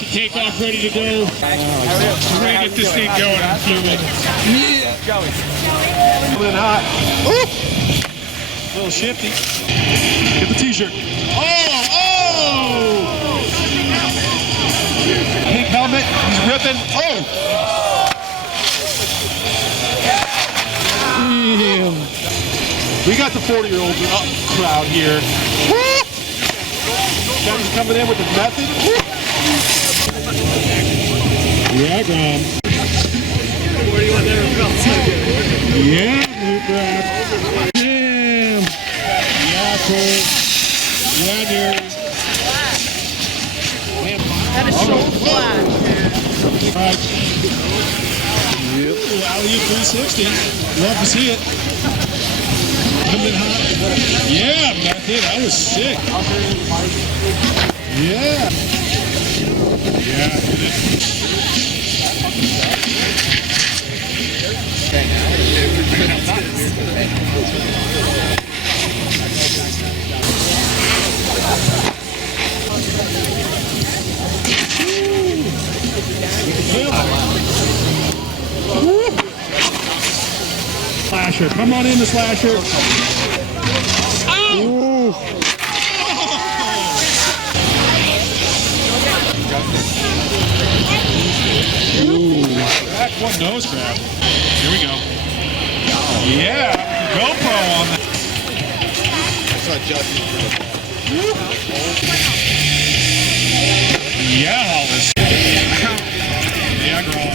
the takeoff ready to go. We're going to get this thing going in a few minutes. Coming in hot. Ooh. A little shifty. Get the t-shirt. Oh! Pink helmet. He's ripping. Oh! Damn. We got the 40-year-old crowd here. Kevin's coming in with the method. Yeah, Grom. Where do you want that to go? Yeah, blue crab. Damn. Yeah, cool. Yeah, dear. That is so flat. Right. Yep. Alley-oop 360. Love to see it. Coming hot. Yeah, method. That was sick. Yeah. Yeah. Slasher. Come on in the slasher. Ooh. Ooh. Back one nose grab. Here we go. Yeah, GoPro on that. That's not Justin. Yeah, Hollis. Yeah, girl.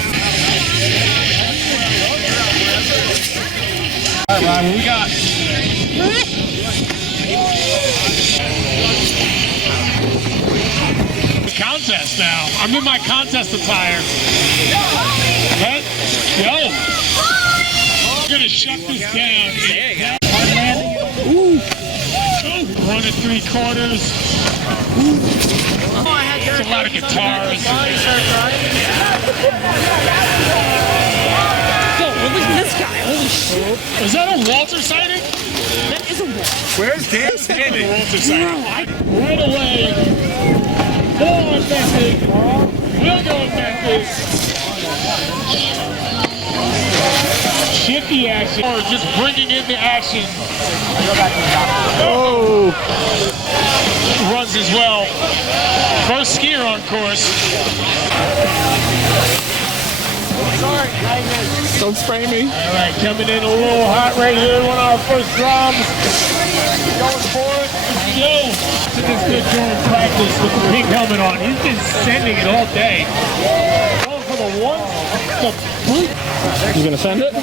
All right, Ryan, what we got? Contest now. I'm in my contest attire. Let's go. I'm gonna shut this down. Ooh. Run at 3/4. It's a lot of guitars. Look at this guy. Holy shit. Is that a Walter sighting? That is a wall. Where's Dan standing? Walter sighting. Right away. Go on, Method. We'll go, Method. Shifty action. Or just bringing in the action. Oh! Runs as well. First skier on course. Don't spray me. All right, coming in a little hot right here. One of our first drums. Going for it. Let's go. This good during practice with the pink helmet on. He's been sending it all day. Going for the one. You gonna send it?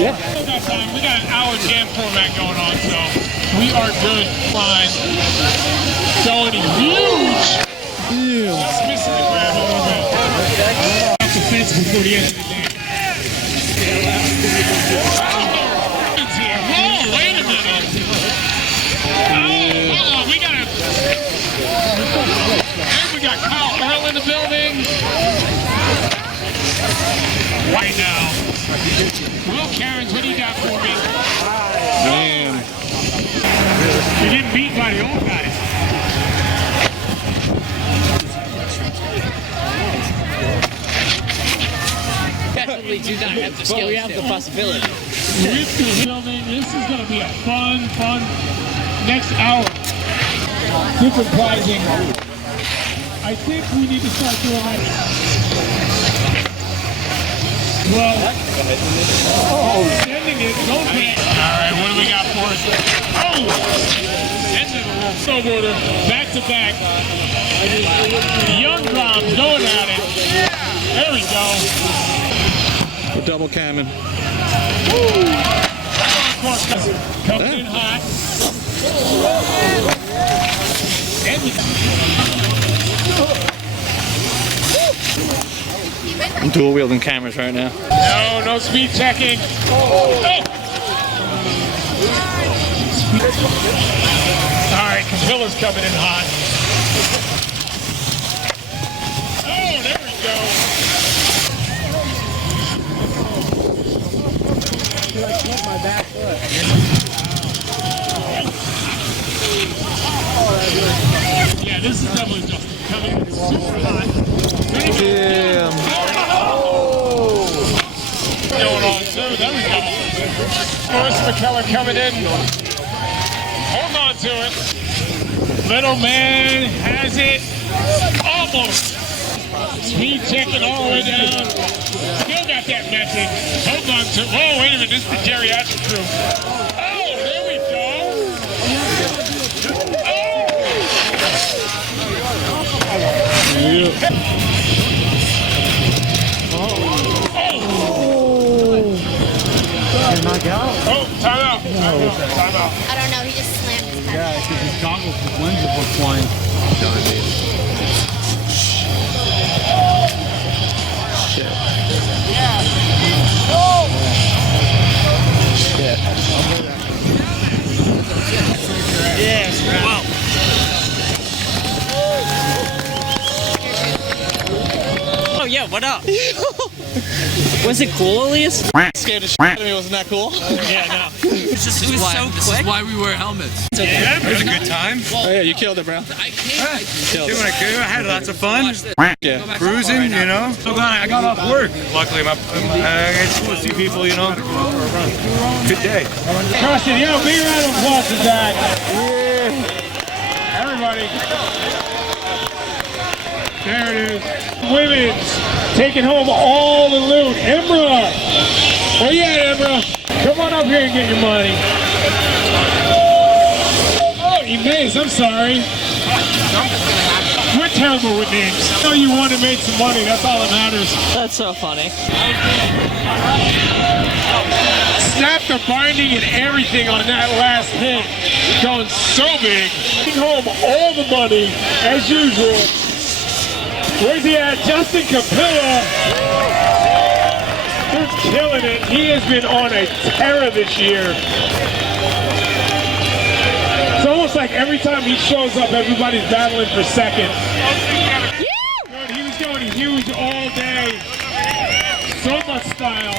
Yeah. We got an hour jam format going on, so we are good. Fine. Going huge. Just missing the grab a little bit. Off the fence before the end of the day. Oh, wait a minute. Hold on, we got Kyle Earl in the building. Right now. Will Cairns, what do you got for me? Man. You're getting beat by the old guys. Definitely do not have the skill. But we have the possibility. This is going to be a fun next hour. Different pricing. I think we need to start doing that. Well, sending it, go back. All right, what do we got for us? Oh! Sending a little snowboarder back to back. The young Groms going at it. There we go. We're double camming. Coming in hot. I'm dual wielding cameras right now. No speed checking. Oh. All right, Capilla's coming in hot. Oh, there we go. I can't my back foot. Yeah, this is definitely Justin coming in super hot. Damn. Going on too. There we go. First McKellar coming in. Hold on to it. Little man has it. Almost. Speed checking all the way down. Still got that message. Hold on to. Oh, wait a minute. This is the geriatric crew. Oh, there we go. Oh, time out. Time out. I don't know. He just slammed his head. Yeah, because his goggles, his lenses were flying. Oh yeah, what up? Was it cool, Elias? Scared the shit out of me, wasn't that cool? Yeah, no. It was so quick. This is why we wear helmets. Yeah, it was a good time. Oh yeah, you killed it, bro. I can't. Doing it good. I had lots of fun. Yeah. Cruising, you know. So glad I got off work. Luckily, I got to see people, you know. Good day. Preston, yo, big round of applause for that. Everybody. There it is. Women's taking home all the loot. Emra. Where you at, Emra? Come on up here and get your money. Oh, Emaze, I'm sorry. We're terrible with names. I know you won and made some money. That's all that matters. That's so funny. Snap the binding and everything on that last hit. Going so big. Taking home all the money as usual. Where's he at? Justin Capilla. He's killing it. He has been on a terror this year. It's almost like every time he shows up, everybody's battling for second. Good, he was going huge all day. So much style.